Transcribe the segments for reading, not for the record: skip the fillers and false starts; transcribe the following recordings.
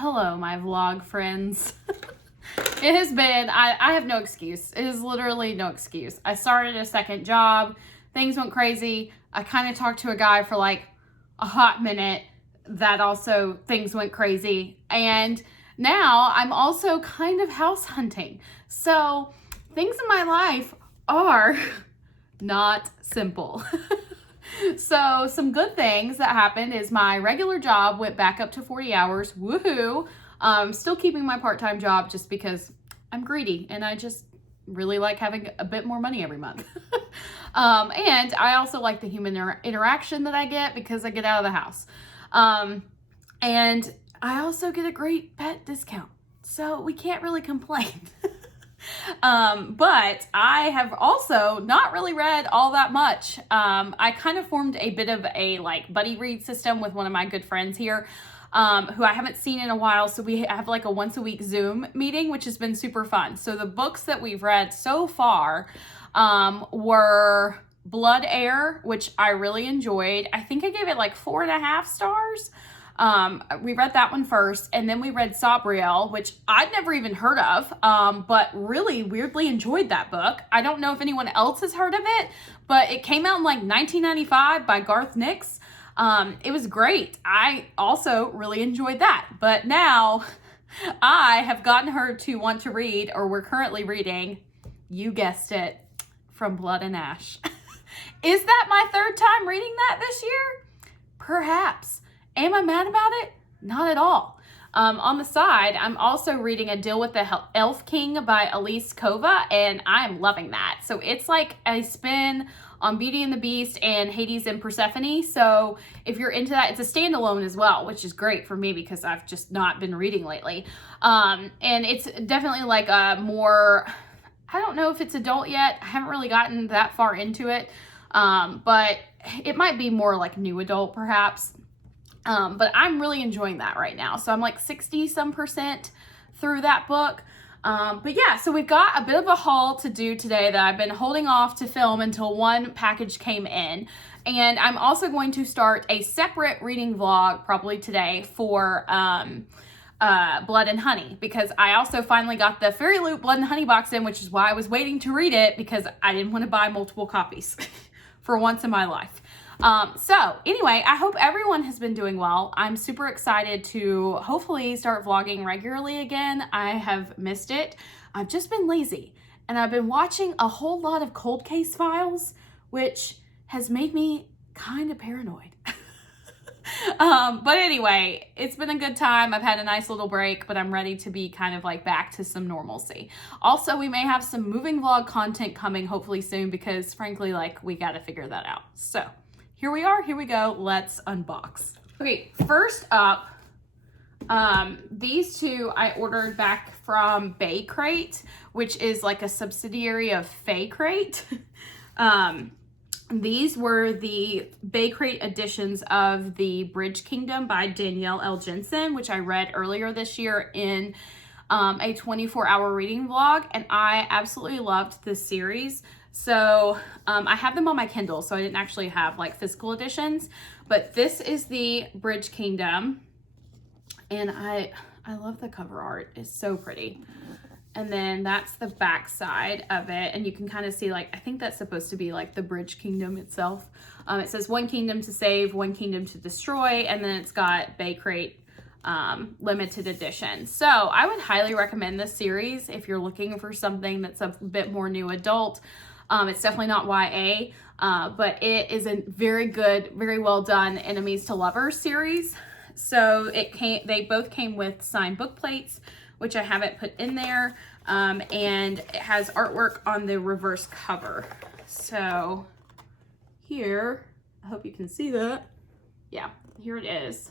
Hello, my vlog friends. It has been, I have no excuse. It is literally no excuse. I started a second job. Things went crazy. I kind of talked to a guy for like a hot minute. That also, things went crazy. And now I'm also kind of house hunting. So things in my life are not simple. So some good things that happened is my regular job went back up to 40 hours. Woohoo! Still keeping my part-time job just because I'm greedy and I just really like having a bit more money every month. And I also like the human interaction that I get because I get out of the house. And I also get a great pet discount. So we can't really complain. But I have also not really read all that much. I kind of formed a bit of a like buddy read system with one of my good friends here, who I haven't seen in a while. So we have like a once a week Zoom meeting, which has been super fun. So the books that we've read so far, were Blood Air, which I really enjoyed. I think I gave it like 4.5 stars. We read that one first, and then we read Sabriel, which I'd never even heard of, but really weirdly enjoyed that book. I don't know if anyone else has heard of it, but it came out in like 1995 by Garth Nix. It was great. I also really enjoyed that, but now I have gotten her to want to read, or we're currently reading, you guessed it, From Blood and Ash. Is that my third time reading that this year? Perhaps. Am I mad about it? Not at all. On the side, I'm also reading A Deal with the Elf King by Elise Kova, and I'm loving that. So it's like a spin on Beauty and the Beast and Hades and Persephone. So if you're into that, it's a standalone as well, which is great for me because I've just not been reading lately. And it's definitely like a more, I don't know if it's adult yet. I haven't really gotten that far into it, but it might be more like new adult perhaps. But I'm really enjoying that right now. So I'm like 60% through that book. But yeah, so we've got a bit of a haul to do today that I've been holding off to film until one package came in. And I'm also going to start a separate reading vlog probably today for Blood and Honey, because I also finally got the Fairy Loot Blood and Honey box in, which is why I was waiting to read it, because I didn't want to buy multiple copies for once in my life. So anyway, I hope everyone has been doing well. I'm super excited to hopefully start vlogging regularly again. I have missed it. I've just been lazy and I've been watching a whole lot of cold case files, which has made me kind of paranoid. But anyway, it's been a good time. I've had a nice little break, but I'm ready to be kind of like back to some normalcy. Also, we may have some moving vlog content coming hopefully soon because frankly, like we got to figure that out. So here we are, here we go, let's unbox. Okay, first up, these two I ordered back from Baecrate, which is like a subsidiary of Faecrate. These were the Baecrate editions of The Bridge Kingdom by Danielle L. Jensen, which I read earlier this year in a 24-hour reading vlog, and I absolutely loved this series. So I have them on my Kindle, so I didn't actually have like physical editions, but this is the Bridge Kingdom, and I love the cover art. It's so pretty. And then that's the back side of it, and you can kind of see like, I think that's supposed to be like the Bridge Kingdom itself. It says one kingdom to save, one kingdom to destroy, and then it's got Baecrate limited edition. So I would highly recommend this series if you're looking for something that's a bit more new adult. It's definitely not YA, but it is a very good, very well done enemies to lovers series. So they both came with signed book plates, which I haven't put in there, and it has artwork on the reverse cover. So here, I hope you can see that. Yeah, here it is.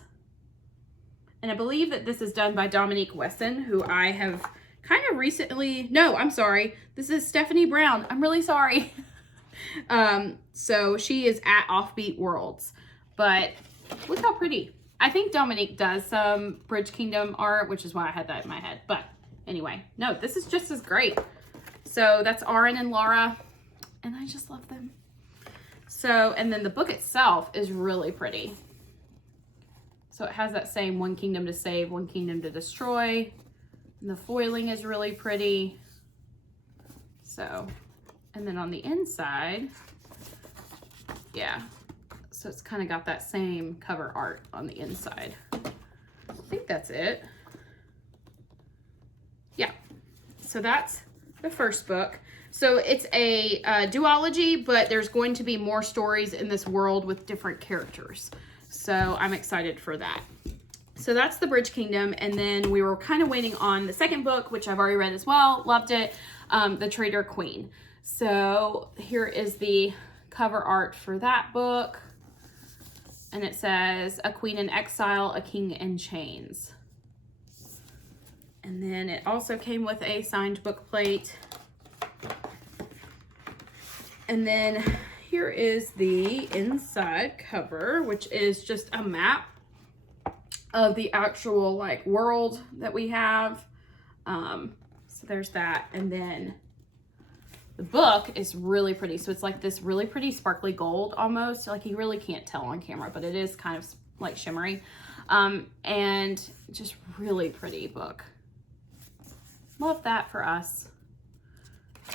And I believe that this is done by Dominique Wesson, who I have kind of recently, no, I'm sorry. This is Stephanie Brown. I'm really sorry. So she is at Offbeat Worlds, but look how pretty. I think Dominique does some Bridge Kingdom art, which is why I had that in my head. But anyway, no, this is just as great. So that's Aaron and Laura, and I just love them. So, and then the book itself is really pretty. So it has that same one kingdom to save, one kingdom to destroy. And the foiling is really pretty. So, and then on the inside, yeah. So it's kind of got that same cover art on the inside. I think that's it. Yeah. So that's the first book. So it's a duology, but there's going to be more stories in this world with different characters. So I'm excited for that. So that's the Bridge Kingdom. And then we were kind of waiting on the second book, which I've already read as well. Loved it. The Traitor Queen. So here is the cover art for that book. And it says, a queen in exile, a king in chains. And then it also came with a signed book plate. And then here is the inside cover, which is just a map of the actual like world that we have. So there's that. And then the book is really pretty. So it's like this really pretty sparkly gold almost. Like you really can't tell on camera, but it is kind of like shimmery. And just really pretty book. Love that for us.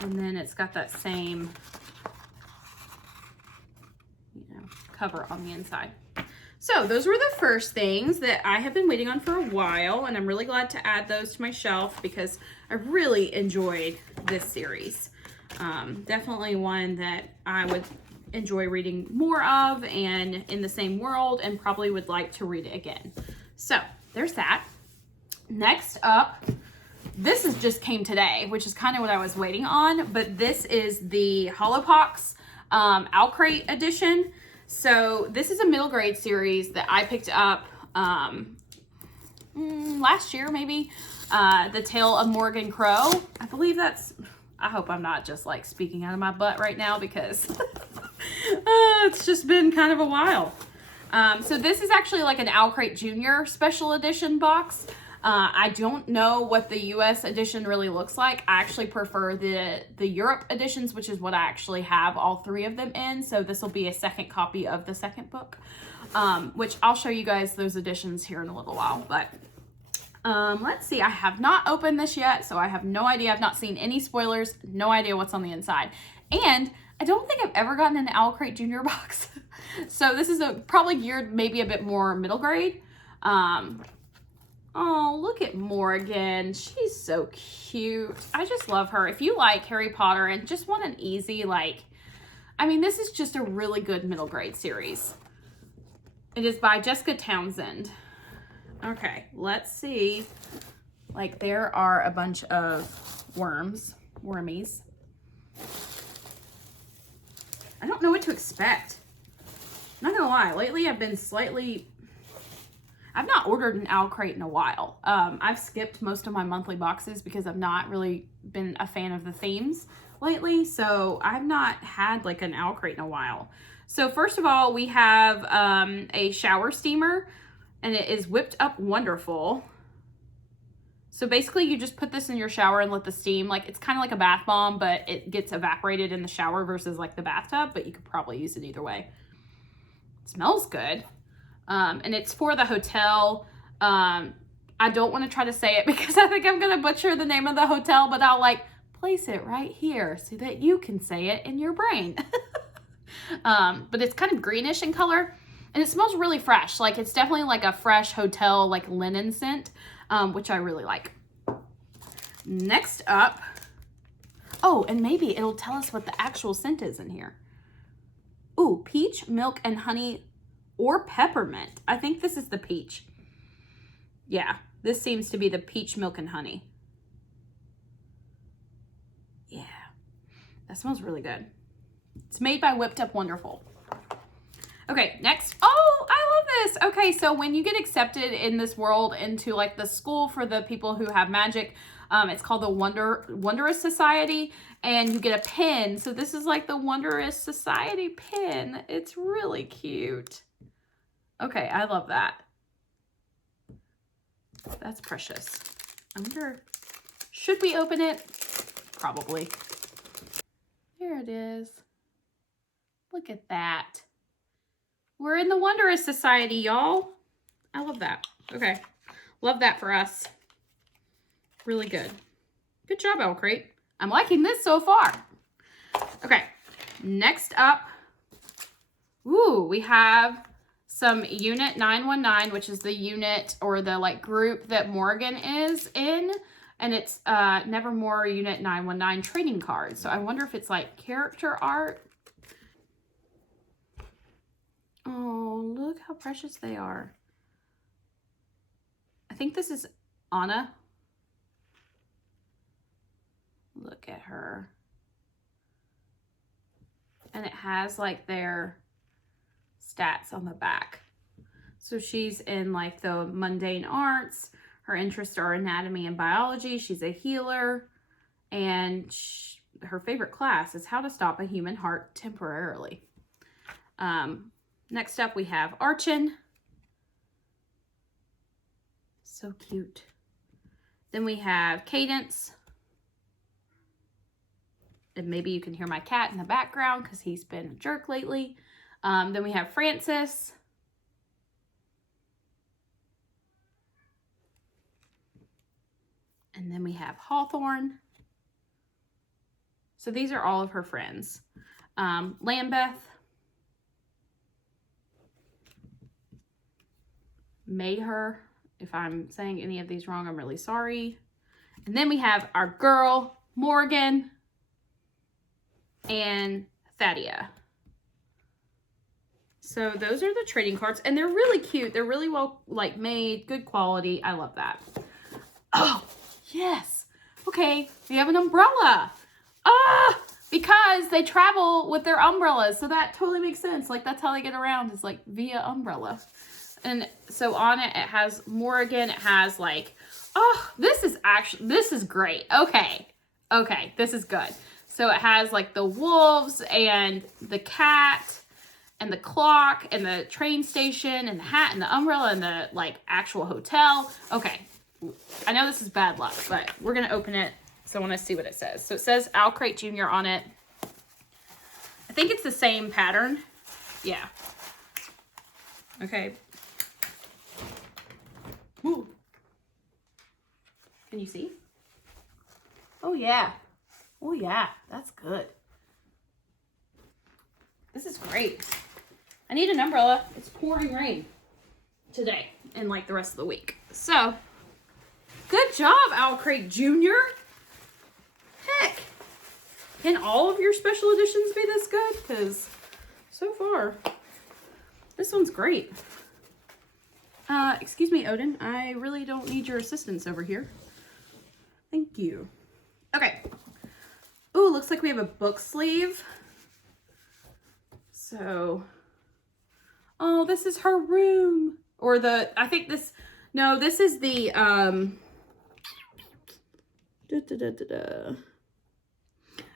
And then it's got that same, cover on the inside. So those were the first things that I have been waiting on for a while, and I'm really glad to add those to my shelf because I really enjoyed this series. Definitely one that I would enjoy reading more of and in the same world, and probably would like to read it again. So there's that. Next up, this just came today, which is kind of what I was waiting on, but this is the Holopox Owlcrate edition. So this is a middle grade series that I picked up last year, maybe. The Tale of Morgan Crow. I believe that's, I hope I'm not just like speaking out of my butt right now because it's just been kind of a while. So this is actually like an Owlcrate Jr. special edition box. I don't know what the US edition really looks like. I actually prefer the Europe editions, which is what I actually have all three of them in. So this will be a second copy of the second book, which I'll show you guys those editions here in a little while. But let's see, I have not opened this yet, so I have no idea. I've not seen any spoilers, no idea what's on the inside. And I don't think I've ever gotten an Owlcrate Jr. box. So this is probably geared maybe a bit more middle grade. Oh, look at Morgan. She's so cute. I just love her. If you like Harry Potter and just want an easy, like, I mean, this is just a really good middle grade series. It is by Jessica Townsend. Okay, let's see. Like, there are a bunch of wormies. I don't know what to expect. Not gonna lie, lately I've been I've not ordered an Owlcrate in a while. I've skipped most of my monthly boxes because I've not really been a fan of the themes lately. So I've not had like an Owlcrate in a while. So first of all, we have a shower steamer, and it is Whipped Up Wonderful. So basically you just put this in your shower and let the steam, like it's kind of like a bath bomb, but it gets evaporated in the shower versus like the bathtub, but you could probably use it either way. It smells good. And it's for the hotel. I don't want to try to say it because I think I'm going to butcher the name of the hotel, but I'll like place it right here so that you can say it in your brain. But it's kind of greenish in color and it smells really fresh. Like it's definitely like a fresh hotel, like linen scent, which I really like. Next up, oh, and maybe it'll tell us what the actual scent is in here. Ooh, peach, milk, and honey or peppermint. I think this is the peach. Yeah, this seems to be the peach, milk, and honey. Yeah, that smells really good. It's made by Whipped Up Wonderful. Okay, next. Oh, I love this. Okay, so when you get accepted in this world into like the school for the people who have magic, it's called the Wondrous Society, and you get a pin. So this is like the Wondrous Society pin. It's really cute. Okay, I love that. That's precious. I wonder, should we open it? Probably. There it is. Look at that. We're in the Wondrous Society, y'all. I love that. that. Okay. Love that for us. Really good. Good job, Owlcrate. I'm liking this so far. Okay. Next up, ooh, we have some Unit 919, which is the unit or the like group that Morgan is in. And it's Nevermore Unit 919 trading cards. So I wonder if it's like character art. Oh, look how precious they are. I think this is Anna. Look at her. And it has like their stats on the back. So she's in like the mundane arts. Her interests are anatomy and biology. She's a healer. And her favorite class is how to stop a human heart temporarily. Next up we have Archon. So cute. Then we have Cadence. And maybe you can hear my cat in the background because he's been a jerk lately. Then we have Francis. And then we have Hawthorne. So these are all of her friends. Lambeth. Mayher. If I'm saying any of these wrong, I'm really sorry. And then we have our girl, Morgan. And Thadia. So those are the trading cards. And they're really cute. They're really well like made. Good quality. I love that. Oh, yes. Okay. We have an umbrella. Because they travel with their umbrellas. So that totally makes sense. Like that's how they get around is like via umbrella. And so on it, it has Morgan. It has like, this is great. Okay. Okay. This is good. So it has like the wolves and the cat and the clock and the train station and the hat and the umbrella and the like actual hotel. Okay. I know this is bad luck, but we're going to open it. So I want to see what it says. So it says Owlcrate Jr on it. I think it's the same pattern. Yeah. Okay. Ooh. Can you see? Oh yeah. Oh yeah, that's good. This is great. I need an umbrella. It's pouring rain today and like the rest of the week. So, good job, Owlcrate Jr. Heck, can all of your special editions be this good? Because so far, this one's great. Excuse me, Odin. I really don't need your assistance over here. Thank you. Okay. Ooh, looks like we have a book sleeve. So, oh, this is her room. Or I think this, no, this is the,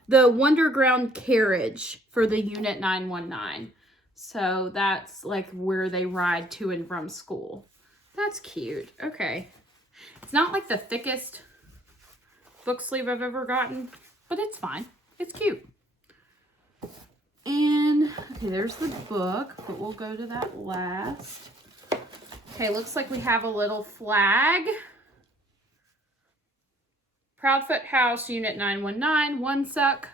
the Wonderground carriage for the Unit 919. So that's like where they ride to and from school. That's cute. Okay. It's not like the thickest book sleeve I've ever gotten, but it's fine. It's cute. And, okay, there's the book, but we'll go to that last. Okay, looks like we have a little flag. Proudfoot House, Unit 919, One Suck,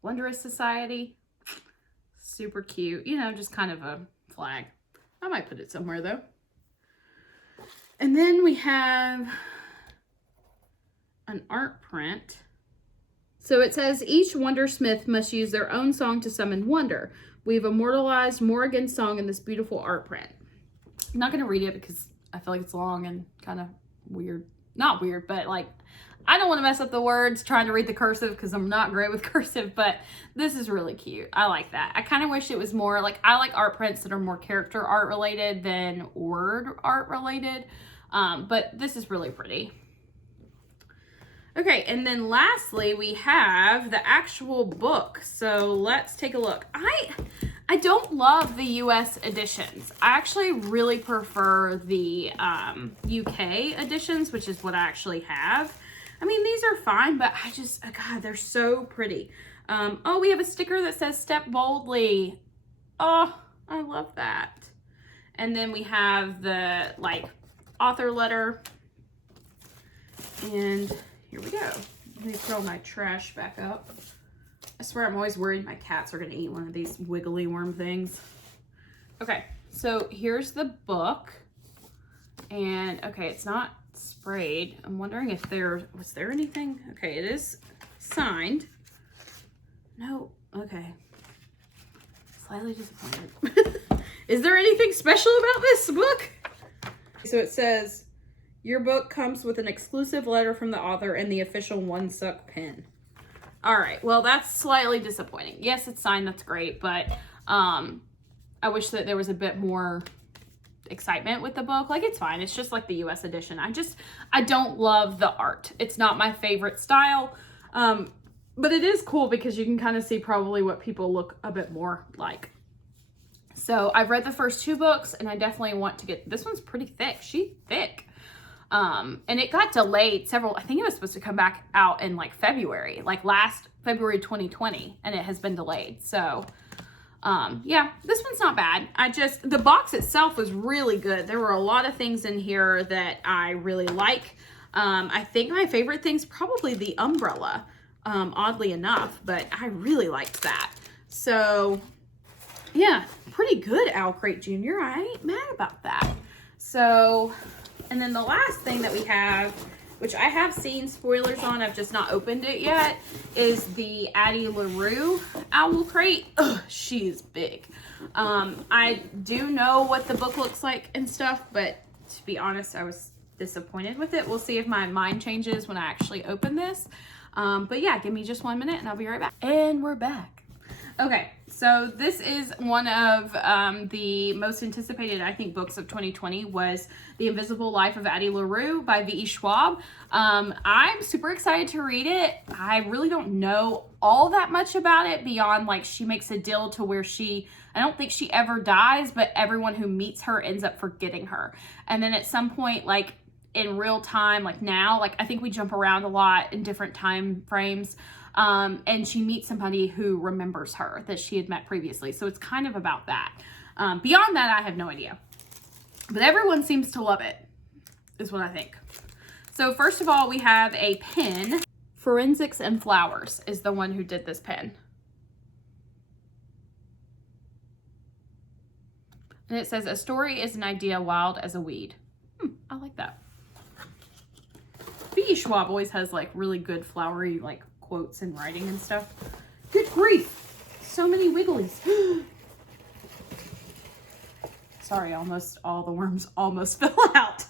Wondrous Society. Super cute. You know, just kind of a flag. I might put it somewhere, though. And then we have an art print. So it says, each Wondersmith must use their own song to summon wonder. We've immortalized Morgan's song in this beautiful art print. I'm not going to read it because I feel like it's long and kind of weird. Not weird, but like, I don't want to mess up the words trying to read the cursive because I'm not great with cursive, but this is really cute. I like that. I kind of wish it was more like, I like art prints that are more character art related than word art related. But this is really pretty. Okay, and then lastly, we have the actual book. So let's take a look. I don't love the US editions. I actually really prefer the UK editions, which is what I actually have. I mean, these are fine, but I just, God, they're so pretty. Oh, we have a sticker that says Step Boldly. Oh, I love that. And then we have the like author letter. And here we go. Let me throw my trash back up. I swear I'm always worried my cats are gonna eat one of these wiggly worm things. Okay, so here's the book. And okay, it's not sprayed. I'm wondering if was there anything? Okay, it is signed. No, okay. Slightly disappointed. Is there anything special about this book? So it says, your book comes with an exclusive letter from the author and the official One Suck pen. All right, well, that's slightly disappointing. Yes, it's signed, that's great, but I wish that there was a bit more excitement with the book. Like, it's fine. It's just like the US edition. I don't love the art. It's not my favorite style, but it is cool because you can kind of see probably what people look a bit more like. So I've read the first 2 books and I definitely want to get, this one's pretty thick. She's thick. And it got delayed I think it was supposed to come back out in like February, like last February 2020, and it has been delayed. So yeah, this one's not bad. The box itself was really good. There were a lot of things in here that I really like. I think my favorite thing's probably the umbrella, oddly enough, but I really liked that. So yeah, pretty good, Owlcrate Jr. I ain't mad about that. So, and then the last thing that we have, which I have seen spoilers on, I've just not opened it yet, is the Addie LaRue Owlcrate. Ugh, she is big. I do know what the book looks like and stuff, but to be honest, I was disappointed with it. We'll see if my mind changes when I actually open this. But yeah, give me just 1 minute and I'll be right back. And we're back. Okay, so this is one of the most anticipated, I think, books of 2020 was The Invisible Life of Addie LaRue by V.E. Schwab. I'm super excited to read it. I really don't know all that much about it beyond, like, she makes a deal to where I don't think she ever dies, but everyone who meets her ends up forgetting her. And then at some point, like, in real time, like now, like, I think we jump around a lot in different time frames. And she meets somebody who remembers her that she had met previously. So it's kind of about that. Beyond that, I have no idea. But everyone seems to love it, is what I think. So first of all, we have a pen. Forensics and Flowers is the one who did this pen. And it says, a story is an idea wild as a weed. I like that. V.E. Schwab always has like really good flowery like quotes and writing and stuff. Good grief. So many wigglies. Sorry, almost all the worms almost fell out.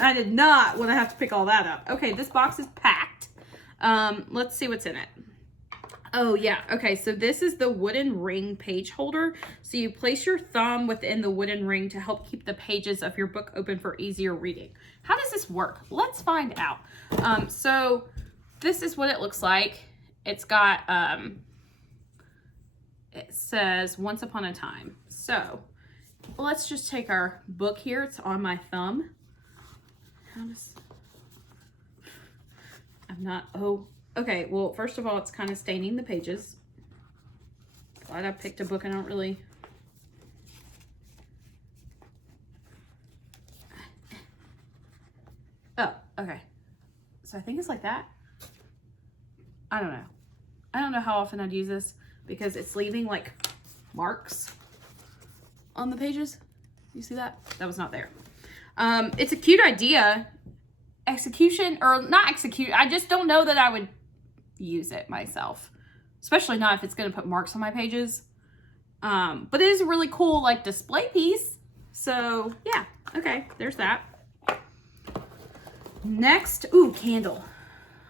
I did not want to have to pick all that up. Okay, this box is packed. Let's see what's in it. Oh yeah, okay, so this is the wooden ring page holder. So you place your thumb within the wooden ring to help keep the pages of your book open for easier reading. How does this work? Let's find out. So this is what it looks like. It's got, it says Once Upon a Time. So let's just take our book here. It's on my thumb. Okay, well, first of all, it's kind of staining the pages. Glad I picked a book I don't really... Oh, okay. So I think it's like that. I don't know. I don't know how often I'd use this because it's leaving like marks on the pages. You see that? That was not there. It's a cute idea. Execution, or not execute, I just don't know that I would use it myself, especially not if it's going to put marks on my pages. But it is a really cool like display piece. So yeah, okay, there's that. Next, ooh, candle.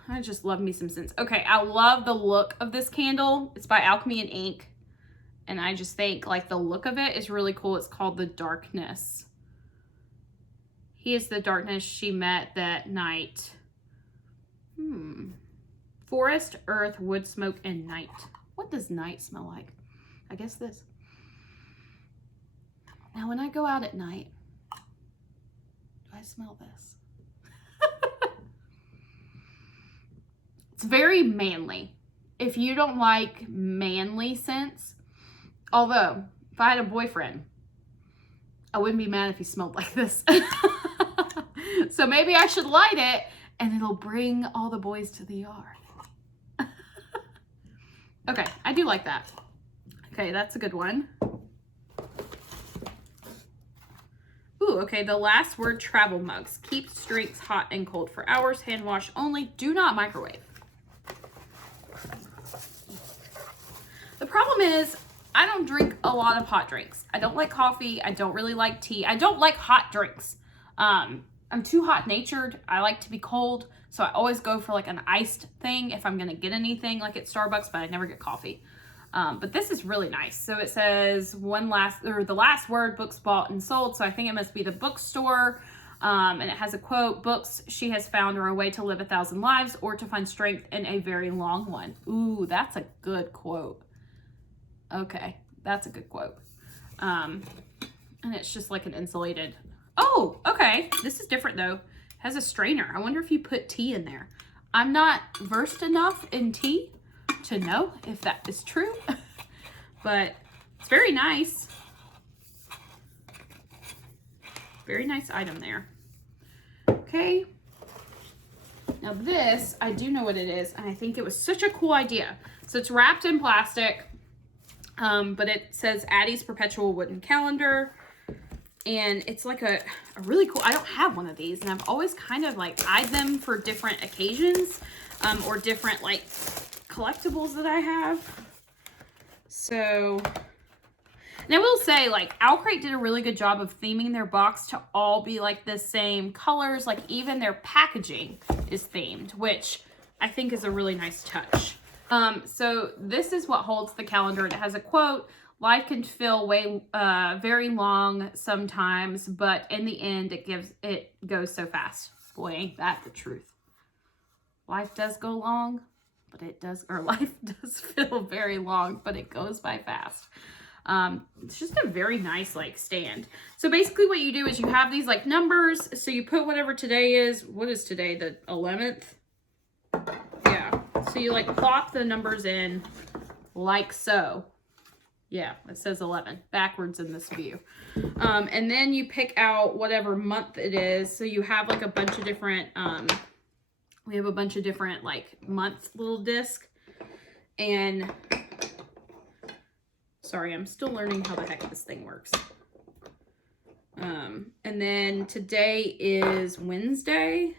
I just love me some scents. Okay, I love the look of this candle. It's by Alchemy and Ink. And I just think like the look of it is really cool. It's called The Darkness. He is the darkness she met that night. Forest, earth, wood, smoke, and night. What does night smell like? I guess this. Now when I go out at night, do I smell this? It's very manly. If you don't like manly scents, although if I had a boyfriend, I wouldn't be mad if he smelled like this. So maybe I should light it and it'll bring all the boys to the yard. Okay, I do like that. Okay, that's a good one. Ooh, okay, the last word, travel mugs. Keeps drinks hot and cold for hours. Hand wash only. Do not microwave. The problem is, I don't drink a lot of hot drinks. I don't like coffee. I don't really like tea. I don't like hot drinks. I'm too hot-natured. I like to be cold, so I always go for like an iced thing if I'm gonna get anything like at Starbucks, but I never get coffee. But this is really nice. So it says the last word, books bought and sold. So I think it must be the bookstore. And it has a quote, books she has found are a way to live 1,000 lives or to find strength in a very long one. Ooh, that's a good quote. Okay, that's a good quote. And it's just like an insulated. Oh, okay. This is different though. It has a strainer. I wonder if you put tea in there. I'm not versed enough in tea to know if that is true, but it's very nice. Very nice item there. Okay. Now this, I do know what it is, and I think it was such a cool idea. So it's wrapped in plastic, but it says Addie's Perpetual Wooden Calendar. And it's like a really cool, I don't have one of these, and I've always kind of like eyed them for different occasions, or different like collectibles that I have. So, and I will say, like, Owlcrate did a really good job of theming their box to all be like the same colors. Like even their packaging is themed, which I think is a really nice touch. So this is what holds the calendar. It has a quote. Life can feel very long sometimes, but in the end, it goes so fast. Boy, ain't that the truth. Life does go long, but life does feel very long, but it goes by fast. It's just a very nice like stand. So basically what you do is you have these like numbers. So you put whatever today is. What is today? The 11th? Yeah. So you like plop the numbers in like so. Yeah, it says 11 backwards in this view. And then you pick out whatever month it is. So you have like a bunch of different, we have a bunch of different like month little disc. And sorry, I'm still learning how the heck this thing works. And then today is Wednesday,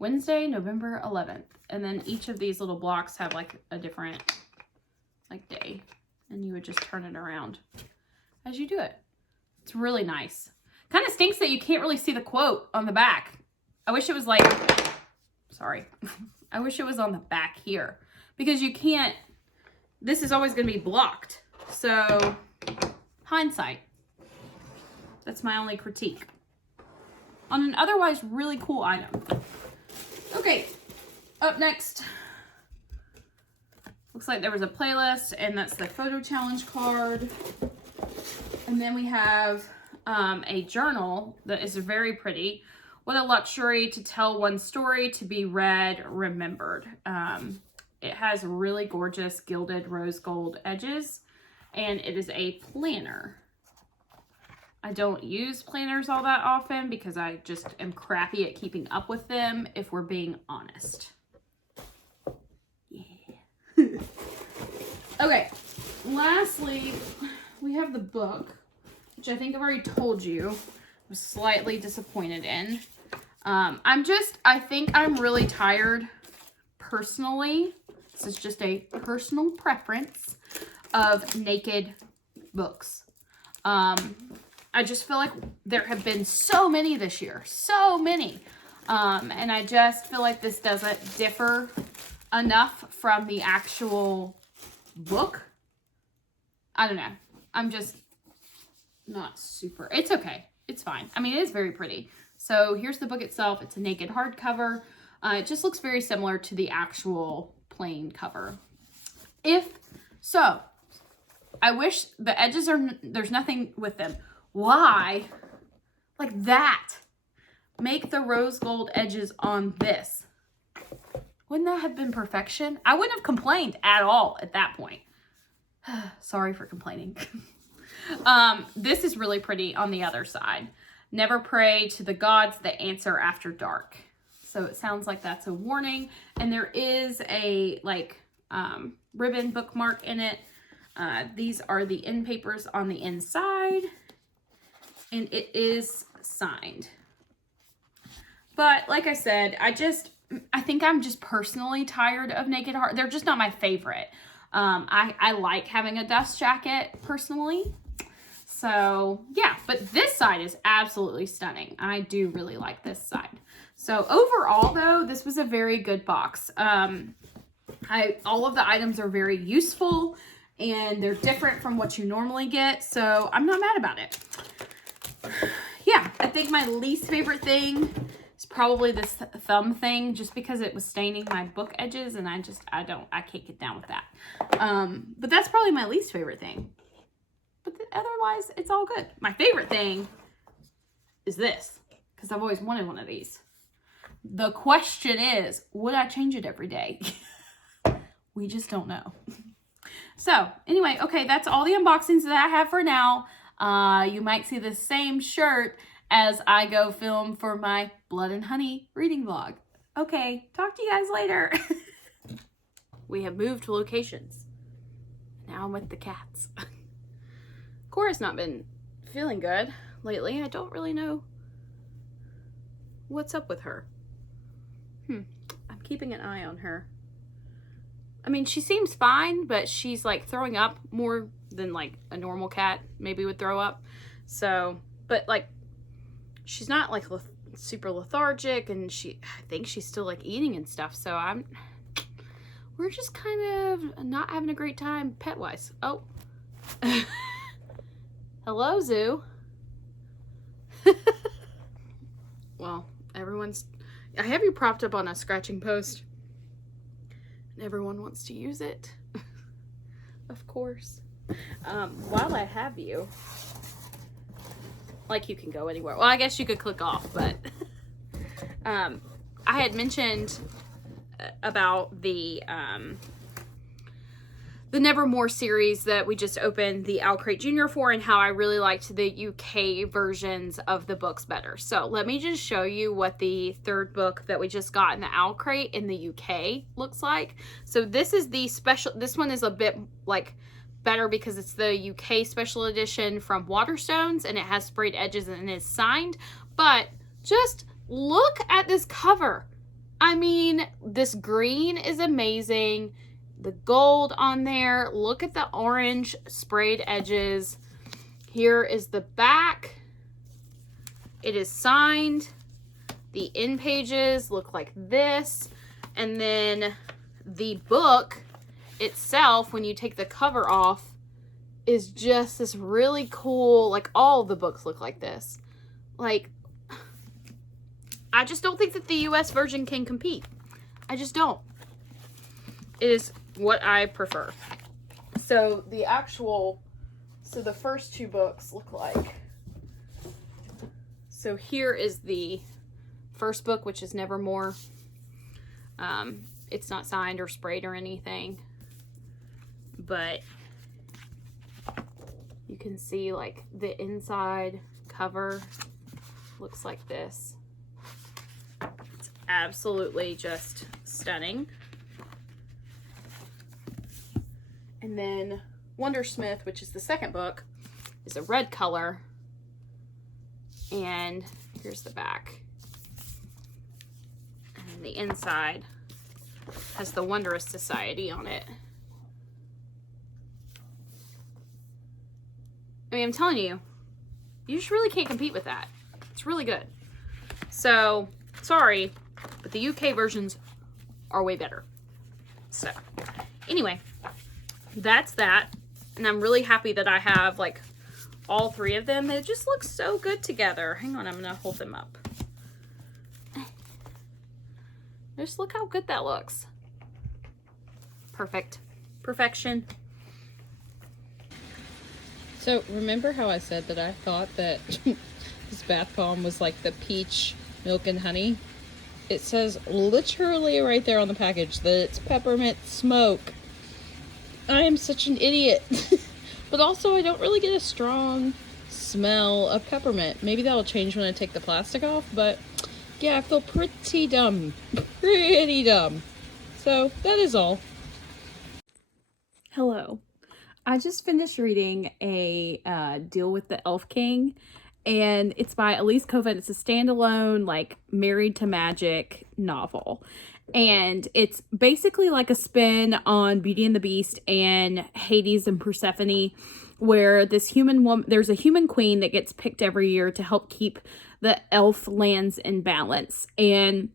November 11th. And then each of these little blocks have like a different like day, and you would just turn it around as you do it. It's really nice. Kind of stinks that you can't really see the quote on the back. I wish it was like, sorry. I wish it was on the back here, because you can't, this is always going to be blocked. So hindsight. That's my only critique on an otherwise really cool item. Okay, up next. Looks like there was a playlist, and that's the photo challenge card. And then we have a journal that is very pretty. What a luxury to tell one story, to be read, remembered. It has really gorgeous gilded rose gold edges, and it is a planner. I don't use planners all that often because I just am crappy at keeping up with them, if we're being honest. Okay, lastly, we have the book, which I think I've already told you I was slightly disappointed in. I think I'm really tired, personally, this is just a personal preference, of naked books. I just feel like there have been so many this year, so many. And I just feel like this doesn't differ enough from the actual book. I don't know. I'm just not super. It's okay. It's fine. I mean, it is very pretty. So here's the book itself. It's a naked hardcover. It just looks very similar to the actual plain cover. I wish the edges there's nothing with them. Why? Like that. Make the rose gold edges on this. Wouldn't that have been perfection? I wouldn't have complained at all at that point. Sorry for complaining. This is really pretty on the other side. Never pray to the gods that answer after dark. So it sounds like that's a warning. And there is a like ribbon bookmark in it. These are the end papers on the inside. And it is signed. But like I said, I think I'm just personally tired of Naked Heart. They're just not my favorite. I like having a dust jacket personally. So yeah, but this side is absolutely stunning. I do really like this side. So overall though, this was a very good box. All of the items are very useful and they're different from what you normally get. So I'm not mad about it. Yeah, I think my least favorite thing is probably this thumb thing, just because it was staining my book edges and I can't get down with that. But that's probably my least favorite thing. But otherwise, it's all good. My favorite thing is this, because I've always wanted one of these. The question is, would I change it every day? We just don't know. So anyway, okay, that's all the unboxings that I have for now. You might see the same shirt as I go film for my Blood and Honey reading vlog. Okay, talk to you guys later. We have moved locations. Now I'm with the cats. Cora's not been feeling good lately. I don't really know what's up with her. I'm keeping an eye on her. I mean, she seems fine, but she's like throwing up more than like a normal cat maybe would throw up. So, but like, she's not like super lethargic, and I think she's still like eating and stuff. So we're just kind of not having a great time pet-wise. Oh. Hello, Zoo. Well, I have you propped up on a scratching post. And everyone wants to use it. Of course. While I have you, like, you can go anywhere. Well, I guess you could click off, but I had mentioned about the Nevermore series that we just opened the Owlcrate Jr for, and how I really liked the UK versions of the books better. So let me just show you what the third book that we just got in the Owlcrate in the UK looks like. So this is the special, this one is a bit like better because it's the UK special edition from Waterstones, and it has sprayed edges and is signed. But just look at this cover. I mean, this green is amazing. The gold on there. Look at the orange sprayed edges. Here is the back. It is signed. The end pages look like this. And then the book itself, when you take the cover off, is just this really cool, like all the books look like this. Like, I just don't think that the US version can compete. I just don't. It is what I prefer. So the first two books look like, so here is the first book, which is Nevermore. It's not signed or sprayed or anything, but you can see like the inside cover looks like this. It's absolutely just stunning. And then Wondersmith, which is the second book, is a red color. And here's the back. And then the inside has the Wondrous Society on it. I mean, I'm telling you, you just really can't compete with that. It's really good. So, sorry, but the UK versions are way better. So, anyway, that's that. And I'm really happy that I have like all three of them. They just look so good together. Hang on, I'm gonna hold them up. Just look how good that looks. Perfect. Perfection. So remember how I said that I thought that this bath bomb was like the peach milk and honey? It says literally right there on the package that it's peppermint smoke. I am such an idiot. but also I don't really get a strong smell of peppermint. Maybe that'll change when I take the plastic off, but yeah, I feel pretty dumb. Pretty dumb. So that is all. Hello. I just finished reading a deal with the Elf King, and it's by Elise Coven. It's a standalone, like, married to magic novel. And it's basically like a spin on Beauty and the Beast and Hades and Persephone, where this human woman, there's a human queen that gets picked every year to help keep the elf lands in balance. And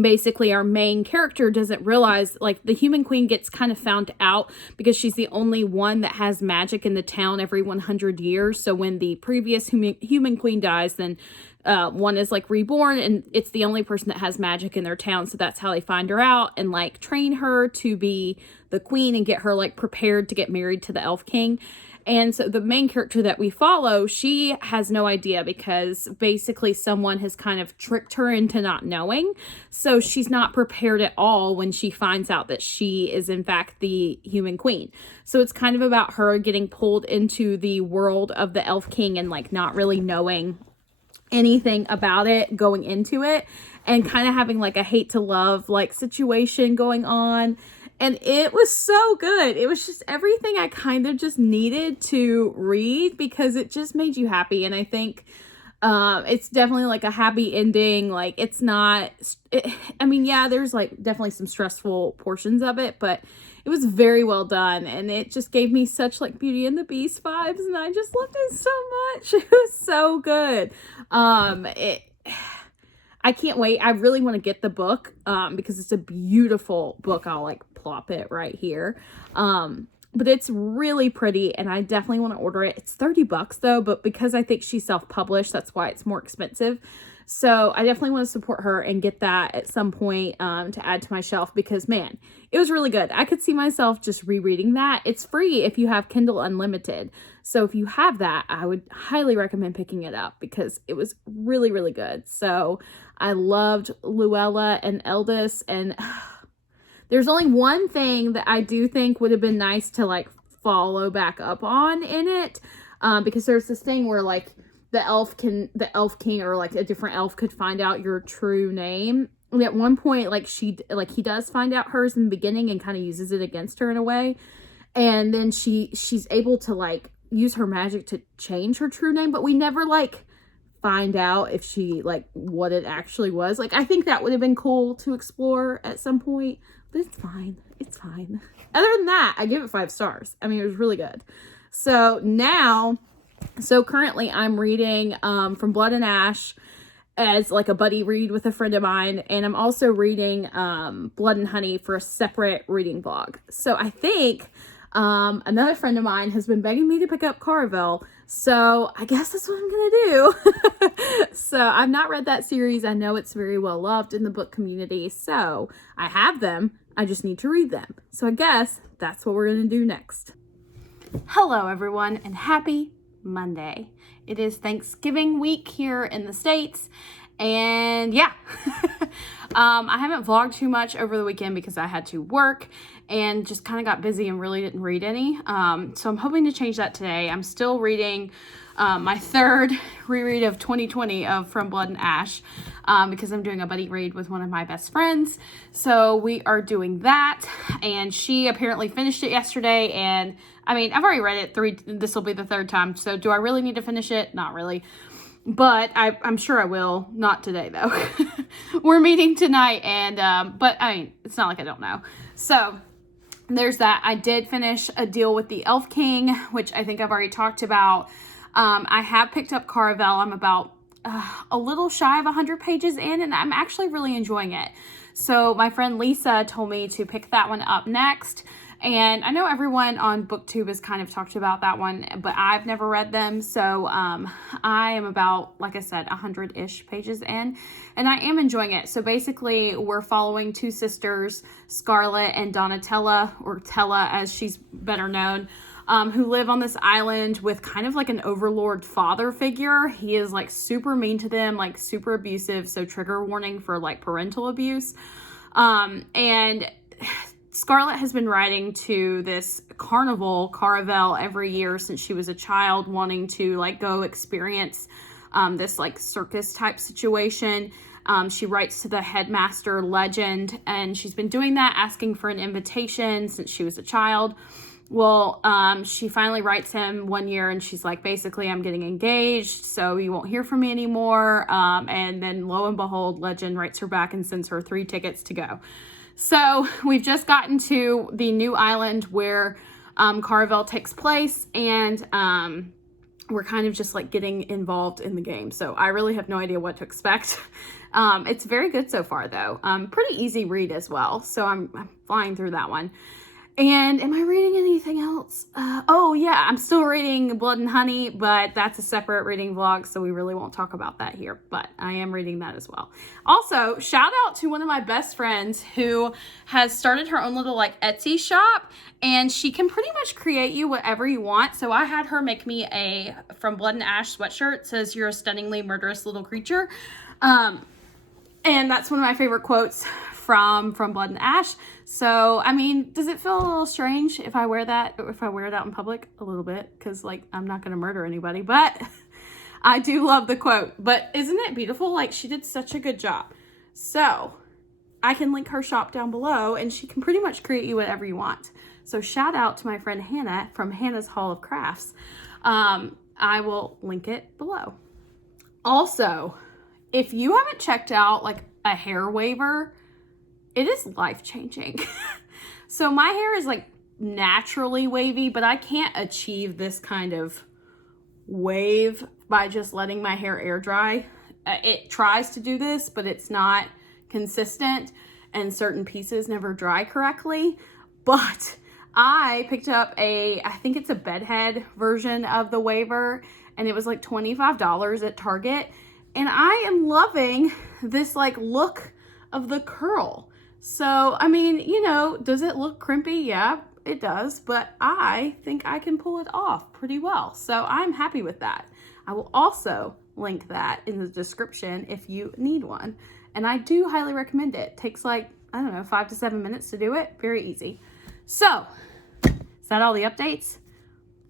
basically our main character doesn't realize, like, the human queen gets kind of found out because she's the only one that has magic in the town every 100 years. So when the previous human queen dies, then one is like reborn, and it's the only person that has magic in their town. So that's how they find her out and like train her to be the queen and get her like prepared to get married to the Elf King. And so the main character that we follow, she has no idea because basically someone has kind of tricked her into not knowing. So she's not prepared at all when she finds out that she is in fact the human queen. So it's kind of about her getting pulled into the world of the Elf King and like not really knowing anything about it going into it, and kind of having like a hate to love like situation going on. And it was so good. It was just everything I kind of just needed to read because it just made you happy. And I think it's definitely like a happy ending. Like, it's not, I mean, yeah, there's like definitely some stressful portions of it, but it was very well done. And it just gave me such like Beauty and the Beast vibes. And I just loved it so much. It was so good. I can't wait. I really want to get the book because it's a beautiful book. I'll like plop it right here. But it's really pretty and I definitely want to order it. It's $30 though, but because I think she's self-published, that's why it's more expensive. So I definitely want to support her and get that at some point to add to my shelf because, man, it was really good. I could see myself just rereading that. It's free if you have Kindle Unlimited. So if you have that, I would highly recommend picking it up because it was really, really good. So I loved Luella and Eldest, and there's only one thing that I do think would have been nice to like follow back up on in it, because there's this thing where like the elf king or like a different elf could find out your true name. And at one point, like he does find out hers in the beginning and kind of uses it against her in a way. And then she's able to like use her magic to change her true name, but we never like find out if she like what it actually was. Like, I think that would have been cool to explore at some point, but it's fine. It's fine. Other than that, I give it 5 stars. I mean, it was really good. So currently I'm reading From Blood and Ash as like a buddy read with a friend of mine, and I'm also reading Blood and Honey for a separate reading vlog. So I think another friend of mine has been begging me to pick up Caraval, so I guess that's what I'm gonna do. So I've not read that series. I know it's very well loved in the book community, so I have them. I just need to read them. So I guess that's what we're gonna do next. Hello everyone, and happy Monday. It is Thanksgiving week here in the States, and yeah. I haven't vlogged too much over the weekend because I had to work and just kind of got busy and really didn't read any. So I'm hoping to change that today. I'm still reading my third reread of 2020 of From Blood and Ash because I'm doing a buddy read with one of my best friends. So we are doing that, and she apparently finished it yesterday, and I mean, I've already read it this will be the 3rd time, so do I really need to finish it? Not really. But I'm sure I will. Not today, though. We're meeting tonight, and but I mean, it's not like I don't know. So there's that. I did finish a deal with the Elf King, which I think I've already talked about. I have picked up Caraval. I'm about a little shy of 100 pages in, and I'm actually really enjoying it. So my friend Lisa told me to pick that one up next. And I know everyone on BookTube has kind of talked about that one, but I've never read them. So I am about, like I said, 100-ish pages in, and I am enjoying it. So basically, we're following 2 sisters, Scarlet and Donatella, or Tella as she's better known, who live on this island with kind of like an overlord father figure. He is like super mean to them, like super abusive. So trigger warning for like parental abuse. And Scarlett has been riding to this carnival, Caraval, every year since she was a child, wanting to like go experience this like circus type situation. She writes to the headmaster legend, and she's been doing that, asking for an invitation since she was a child. Well, she finally writes him one year, and she's like, basically, I'm getting engaged, so you won't hear from me anymore. And then lo and behold, legend writes her back and sends her 3 tickets to go. So we've just gotten to the new island where Caraval takes place, and we're kind of just like getting involved in the game. So I really have no idea what to expect. It's very good so far, though. Pretty easy read as well. So I'm flying through that one. And am I reading anything else? Oh yeah, I'm still reading Blood and Honey, but that's a separate reading vlog, so we really won't talk about that here, but I am reading that as well. Also, shout out to one of my best friends who has started her own little like Etsy shop, and she can pretty much create you whatever you want. So I had her make me a From Blood and Ash sweatshirt. It says, "You're a stunningly murderous little creature." And that's one of my favorite quotes from Blood and Ash. So, I mean, does it feel a little strange if I wear that, or if I wear it out in public? A little bit, because like I'm not going to murder anybody, but I do love the quote. But isn't it beautiful? Like, she did such a good job. So I can link her shop down below, and she can pretty much create you whatever you want. So shout out to my friend Hannah from Hannah's Hall of Crafts. I will link it below. Also, if you haven't checked out like a hair waver, it is life-changing. So my hair is like naturally wavy, but I can't achieve this kind of wave by just letting my hair air dry. It tries to do this, but it's not consistent, and certain pieces never dry correctly. But I picked up I think it's a bedhead version of the waver, and it was like $25 at Target. And I am loving this like look of the curl. So, I mean, you know, does it look crimpy? Yeah, it does, but I think I can pull it off pretty well. So I'm happy with that. I will also link that in the description if you need one. And I do highly recommend it. It takes like, I don't know, 5 to 7 minutes to do it. Very easy. So, is that all the updates?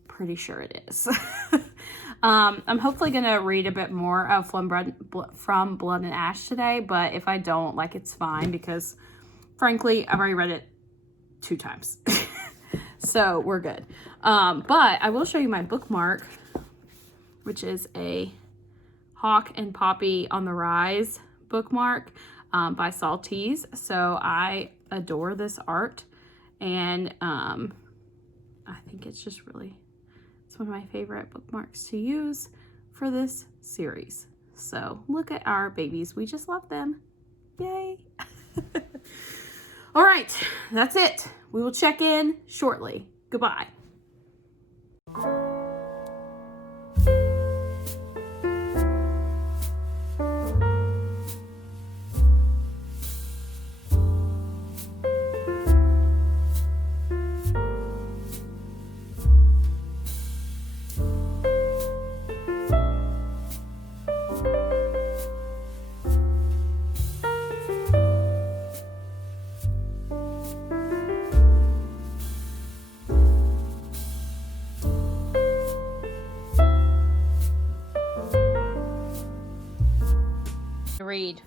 Pretty sure it is. I'm hopefully going to read a bit more of From Blood and Ash today, but if I don't, like, it's fine because, frankly, I've already read it 2 times. So, we're good. But I will show you my bookmark, which is a Hawk and Poppy on the Rise bookmark by Saltese. So, I adore this art, and I think it's just really... it's one of my favorite bookmarks to use for this series. So look at our babies. We just love them. Yay. All right, that's it. We will check in shortly. Goodbye. Read,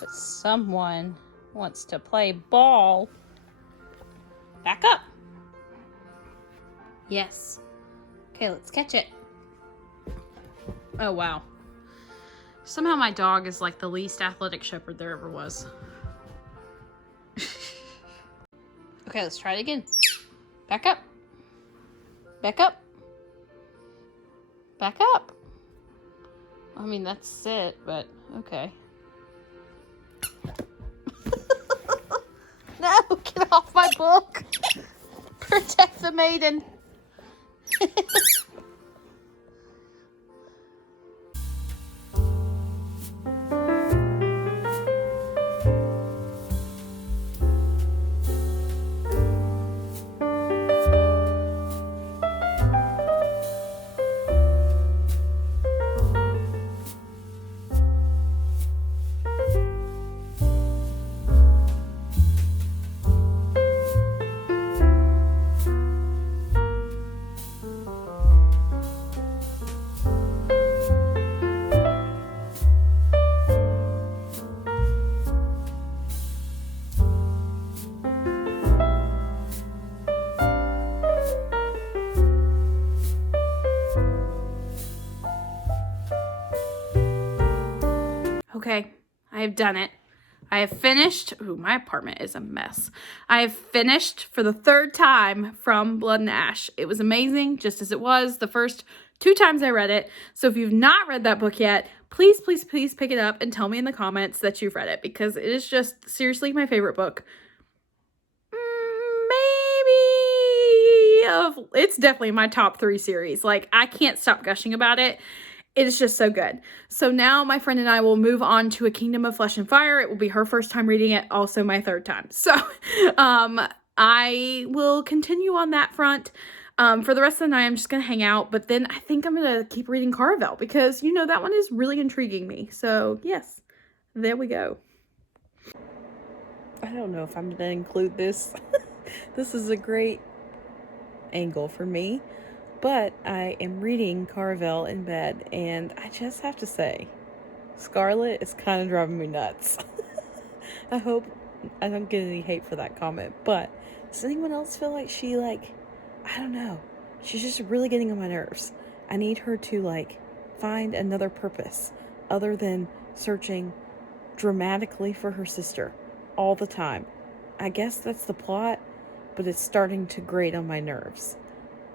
but someone wants to play ball. Back up. Yes. Okay, let's catch it. Oh, wow. Somehow my dog is like the least athletic shepherd there ever was. Okay, let's try it again. Back up. Back up. Back up. I mean, that's it, but okay. No, get off my book. Protect the maiden. Okay, I have done it. I have finished. Ooh, my apartment is a mess. I have finished for the 3rd time From Blood and Ash. It was amazing, just as it was the first 2 times I read it. So if you've not read that book yet, please, please, please pick it up and tell me in the comments that you've read it, because it is just seriously my favorite book. It's definitely my top 3 series. Like, I can't stop gushing about it. It is just so good. So now my friend and I will move on to A Kingdom of Flesh and Fire. It will be her first time reading it, also my 3rd time. So I will continue on that front. For the rest of the night, I'm just going to hang out. But then I think I'm going to keep reading Caraval, because, you know, that one is really intriguing me. So yes, there we go. I don't know if I'm going to include this. This is a great angle for me. But I am reading Caraval in bed, and I just have to say, Scarlet is kind of driving me nuts. I hope I don't get any hate for that comment, but does anyone else feel like she, I don't know, she's just really getting on my nerves. I need her to, find another purpose other than searching dramatically for her sister all the time. I guess that's the plot, but it's starting to grate on my nerves.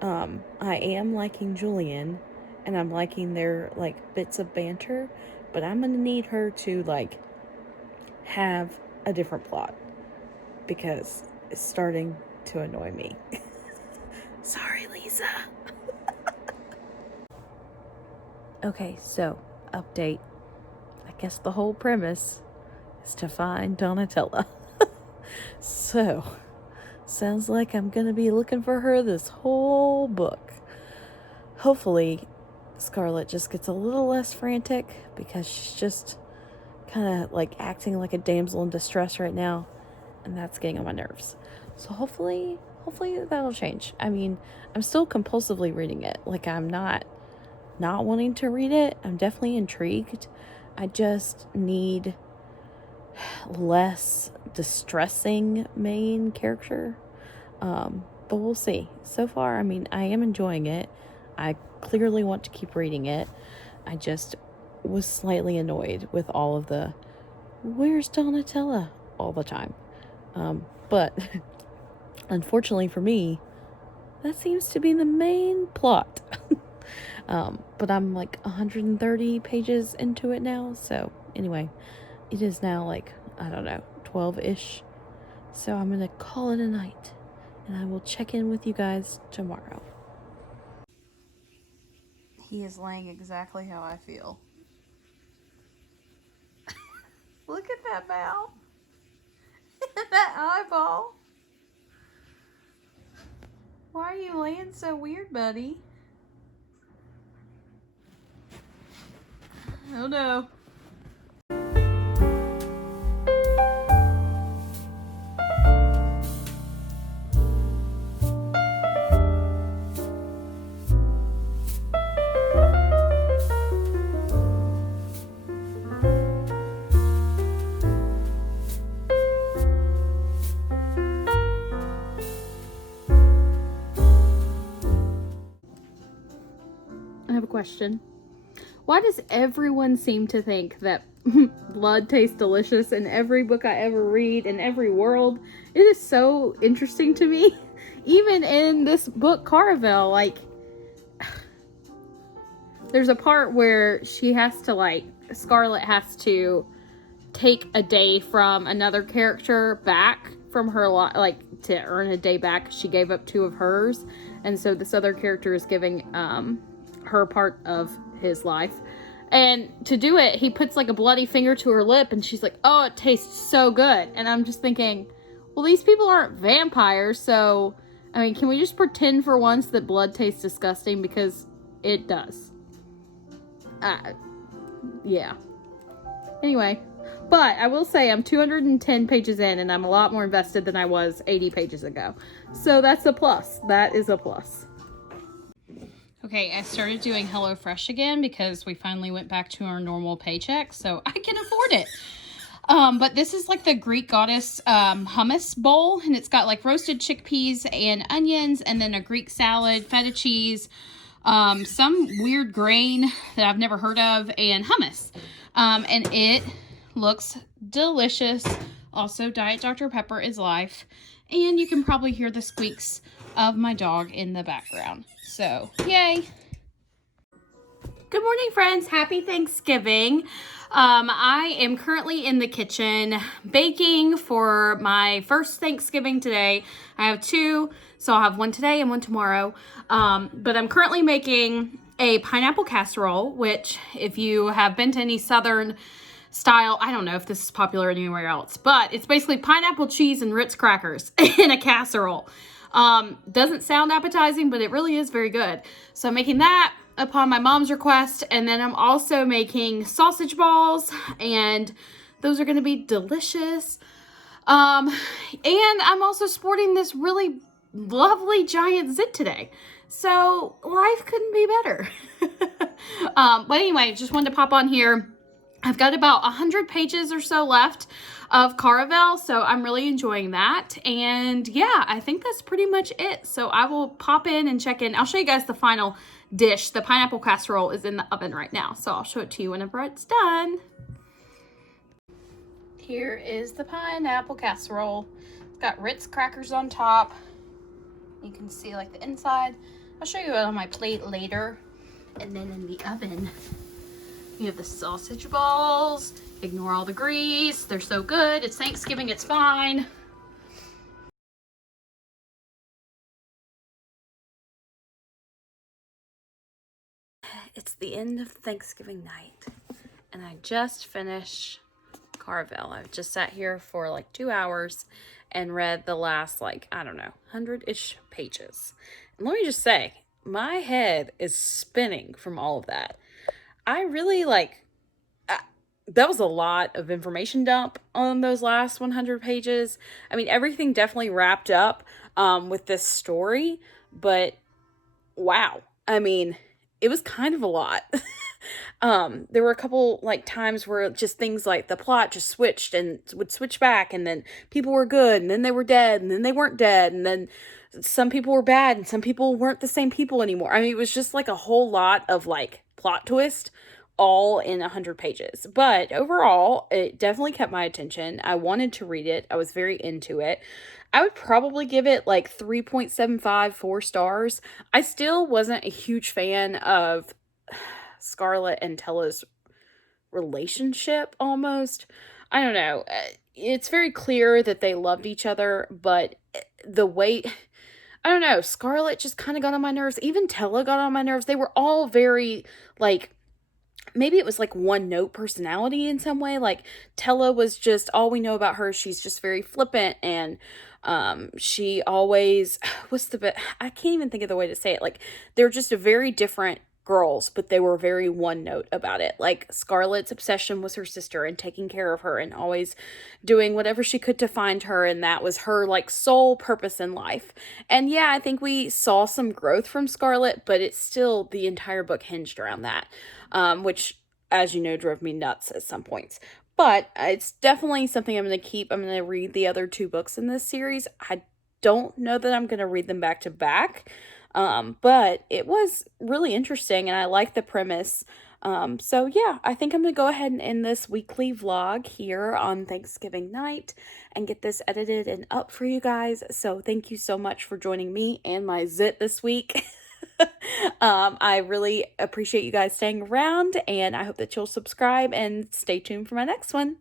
I am liking Julian, and I'm liking their, bits of banter, but I'm gonna need her to, have a different plot, because it's starting to annoy me. Sorry, Lisa. Okay, so, update. I guess the whole premise is to find Donatella. So, sounds like I'm gonna be looking for her this whole book. Hopefully, Scarlet just gets a little less frantic, because she's just kind of acting like a damsel in distress right now, and that's getting on my nerves. So hopefully that'll change. I mean, I'm still compulsively reading it. I'm not wanting to read it. I'm definitely intrigued. I just need less distressing main character, but we'll see. So far, I mean, I am enjoying it. I clearly want to keep reading it. I just was slightly annoyed with all of the "where's Donatella" all the time, but unfortunately for me, that seems to be the main plot. But I'm 130 pages into it now, so anyway, it is now I don't know, 12-ish. So I'm going to call it a night, and I will check in with you guys tomorrow. He is laying exactly how I feel. Look at that mouth. That eyeball. Why are you laying so weird, buddy? Oh no. I have a question. Why does everyone seem to think that blood tastes delicious in every book I ever read, in every world? It is so interesting to me. Even in this book, Caraval, there's a part where she has to, Scarlet has to take a day from another character back from her, to earn a day back. She gave up 2 of hers, and so this other character is giving, her part of his life, and to do it he puts a bloody finger to her lip, and she's like, "Oh, it tastes so good." And I'm just thinking, well, these people aren't vampires, so I mean, can we just pretend for once that blood tastes disgusting, because it does. Yeah, anyway, but I will say I'm 210 pages in, and I'm a lot more invested than I was 80 pages ago, so that's a plus. That is a plus. Okay, I started doing HelloFresh again because we finally went back to our normal paycheck, so I can afford it. But this is the Greek goddess hummus bowl, and it's got roasted chickpeas and onions, and then a Greek salad, feta cheese, some weird grain that I've never heard of, and hummus. And it looks delicious. Also, Diet Dr. Pepper is life. And you can probably hear the squeaks of my dog in the background. So, yay! Good morning, friends. Happy Thanksgiving. I am currently in the kitchen baking for my first Thanksgiving today. I have two, so I'll have one today and one tomorrow. But I'm currently making a pineapple casserole, which if you have been to any Southern style, I don't know if this is popular anywhere else, but it's basically pineapple, cheese, and Ritz crackers in a casserole. Doesn't sound appetizing, but it really is very good. So I'm making that upon my mom's request, and then I'm also making sausage balls, and those are going to be delicious. And I'm also sporting this really lovely giant zit today. So life couldn't be better. But anyway, just wanted to pop on here. I've got about 100 pages or so left of Caraval, so I'm really enjoying that. And yeah, I think that's pretty much it. So I will pop in and check in. I'll show you guys the final dish. The pineapple casserole is in the oven right now, so I'll show it to you whenever it's done. Here is the pineapple casserole. It's got Ritz crackers on top. You can see like the inside. I'll show you it on my plate later. And then in the oven, you have the sausage balls. Ignore all the grease. They're so good. It's Thanksgiving, it's fine. It's the end of Thanksgiving night, and I just finished Caraval. I've just sat here for like 2 hours and read the last, like, I don't know, 100-ish pages. And let me just say, my head is spinning from all of that. I really that was a lot of information dump on those last 100 pages. I mean, everything definitely wrapped up with this story, but wow. I mean, it was kind of a lot. There were a couple like times where just things like the plot just switched and would switch back, and then people were good and then they were dead and then they weren't dead, and then some people were bad and some people weren't the same people anymore. I mean, it was just like a whole lot of like plot twist all in 100 pages. But overall, it definitely kept my attention. I wanted to read it. I was very into it. I would probably give it like 3.75, 4 stars. I still wasn't a huge fan of Scarlett and Tella's relationship almost. I don't know. It's very clear that they loved each other, but the way, I don't know, Scarlett just kind of got on my nerves. Even Tella got on my nerves. They were all very like, maybe it was like one note personality in some way. Like Tella was just, all we know about her, she's just very flippant, and she always, I can't even think of the way to say it. Like they're just a very different girls, but they were very one note about it. Like Scarlett's obsession was her sister and taking care of her and always doing whatever she could to find her, and that was her like sole purpose in life. And yeah, I think we saw some growth from Scarlett, but it's still, the entire book hinged around that, which, as you know, drove me nuts at some points. But it's definitely something I'm going to keep. I'm going to read the other 2 books in this series. I don't know that I'm going to read them back to back. But it was really interesting, and I like the premise. So yeah, I think I'm gonna go ahead and end this weekly vlog here on Thanksgiving night and get this edited and up for you guys. So thank you so much for joining me and my zit this week. I really appreciate you guys staying around, and I hope that you'll subscribe and stay tuned for my next one.